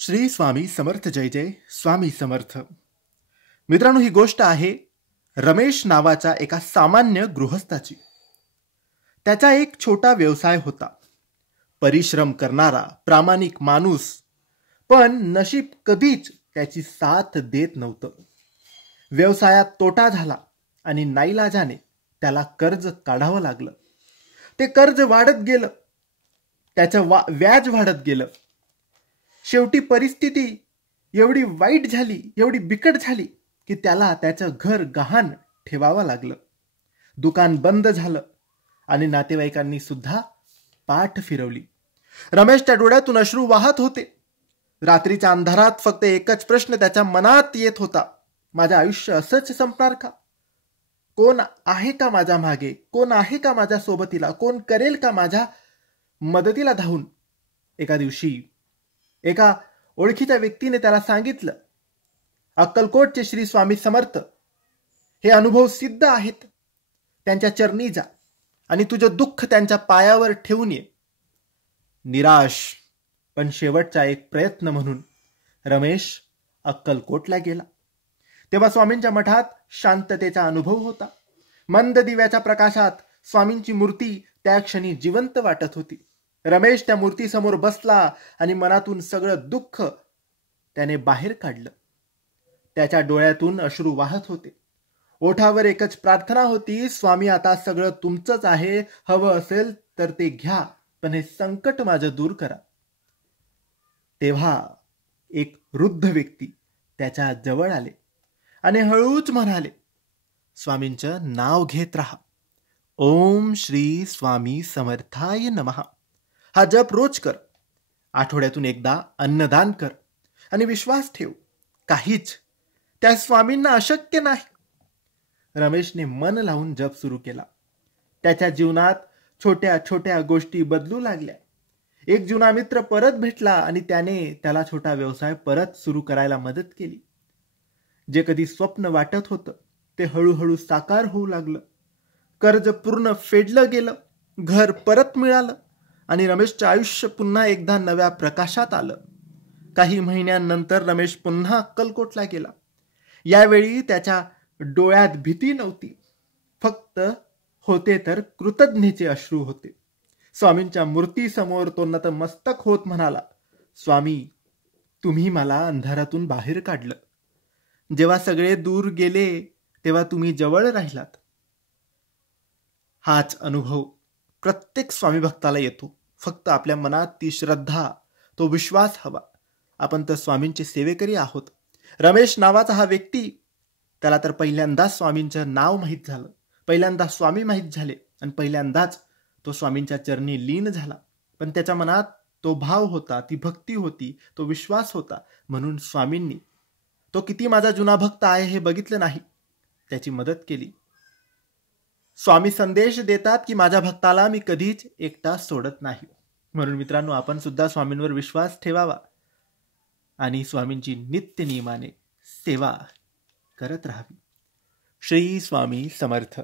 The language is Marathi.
श्री स्वामी समर्थ. जय जय स्वामी समर्थ. मित्रांनो, ही गोष्ट आहे रमेश नावाच्या एका सामान्य गृहस्थाची. त्याचा एक छोटा व्यवसाय होता. परिश्रम करणारा प्रामाणिक माणूस, पण नशीब कधीच त्याची साथ देत नव्हतं. व्यवसायात तोटा झाला आणि नाईलाजाने त्याला कर्ज काढावं लागलं. ते कर्ज वाढत गेलं, त्याचं व्याज वाढत गेलं. शेवटी परिस्थिती एवढी वाईट झाली, एवढी बिकट झाली की त्याला त्याचं घर गहाण ठेवावं लागलं. दुकान बंद झालं आणि नातेवाईकांनी सुद्धा पाठ फिरवली. रमेशच्या डोळ्यातून अश्रू वाहत होते. रात्रीच्या अंधारात फक्त एकच प्रश्न त्याच्या मनात येत होता: माझं आयुष्य असंच संपणार का? कोण आहे का माझ्या मागे? कोण आहे का माझ्या सोबतीला? कोण करेल का माझ्या मदतीला धावून? एका दिवशी एका ओळखीच्या व्यक्तीने त्याला सांगितलं, अक्कलकोटचे श्री स्वामी समर्थ हे अनुभव सिद्ध आहेत, त्यांच्या चरणी जा आणि तुझं दुःख त्यांच्या पायावर ठेवून ये. निराश पण शेवटचा एक प्रयत्न म्हणून रमेश अक्कलकोटला गेला. तेव्हा स्वामींच्या मठात शांततेचा अनुभव होता. मंद दिव्याच्या प्रकाशात स्वामींची मूर्ती त्या क्षणी जिवंत वाटत होती. रमेश त्या मूर्तीसमोर बसला आणि मनातून सगळं दुःख त्याने बाहेर काढलं. त्याच्या डोळ्यातून अश्रू वाहत होते. ओठावर एकच प्रार्थना होती: स्वामी, आता सगळं तुमचंच आहे, हवं असेल तर ते घ्या, पण हे संकट माझं दूर करा. तेव्हा एक वृद्ध व्यक्ती त्याच्या जवळ आले आणि हळूच म्हणाले, स्वामींचं नाव घेत राहा. ओम श्री स्वामी समर्थाय नमः हा जप रोज कर. आठवड्यातून एकदा अन्नदान कर आणि विश्वास ठेव, काहीच त्या स्वामींना अशक्य नाही. रमेशने मन लावून जप सुरू केला. त्याच्या जीवनात छोट्या छोट्या गोष्टी बदलू लागल्या. एक जुना मित्र परत भेटला आणि त्याने त्याला छोटा व्यवसाय परत सुरू करायला मदत केली. जे कधी स्वप्न वाटत होतं ते हळूहळू साकार होऊ लागलं. कर्ज पूर्ण फेडलं गेलं, घर परत मिळालं आणि रमेशचं आयुष्य पुन्हा एकदा नव्या प्रकाशात आलं. काही महिन्यांनंतर रमेश पुन्हा अक्कलकोटला गेला. यावेळी त्याच्या डोळ्यात भीती नव्हती, फक्त होते तर कृतज्ञतेचे अश्रू होते. स्वामींच्या मूर्तीसमोर तो नतमस्तक होत म्हणाला, स्वामी, तुम्ही मला अंधारातून बाहेर काढलं. जेव्हा सगळे दूर गेले तेव्हा तुम्ही जवळ राहिलात. हाच अनुभव प्रत्येक स्वामी भक्ताला येतो. फक्त आपल्या मनात ती श्रद्धा, तो विश्वास हवा. आपण तर स्वामींचे सेवेकरी आहोत. रमेश नावाचा हा व्यक्ती, त्याला तर पहिल्यांदाच स्वामींचं नाव माहीत झालं, पहिल्यांदा स्वामी माहीत झाले आणि पहिल्यांदाच तो स्वामींच्या चरणी लीन झाला. पण त्याच्या मनात तो भाव होता, ती भक्ती होती, तो विश्वास होता. म्हणून स्वामींनी तो किती माझा जुना भक्त आहे हे बघितलं नाही, त्याची मदत केली. स्वामी संदेश देतात की माझ्या भक्ताला मी कधीच एकटा सोडत नाही. म्हणून मित्रांनो, आपण सुद्धा स्वामींवर विश्वास ठेवावा आणि स्वामींची नित्य नियमाने सेवा करत राहावी. श्री स्वामी समर्थ.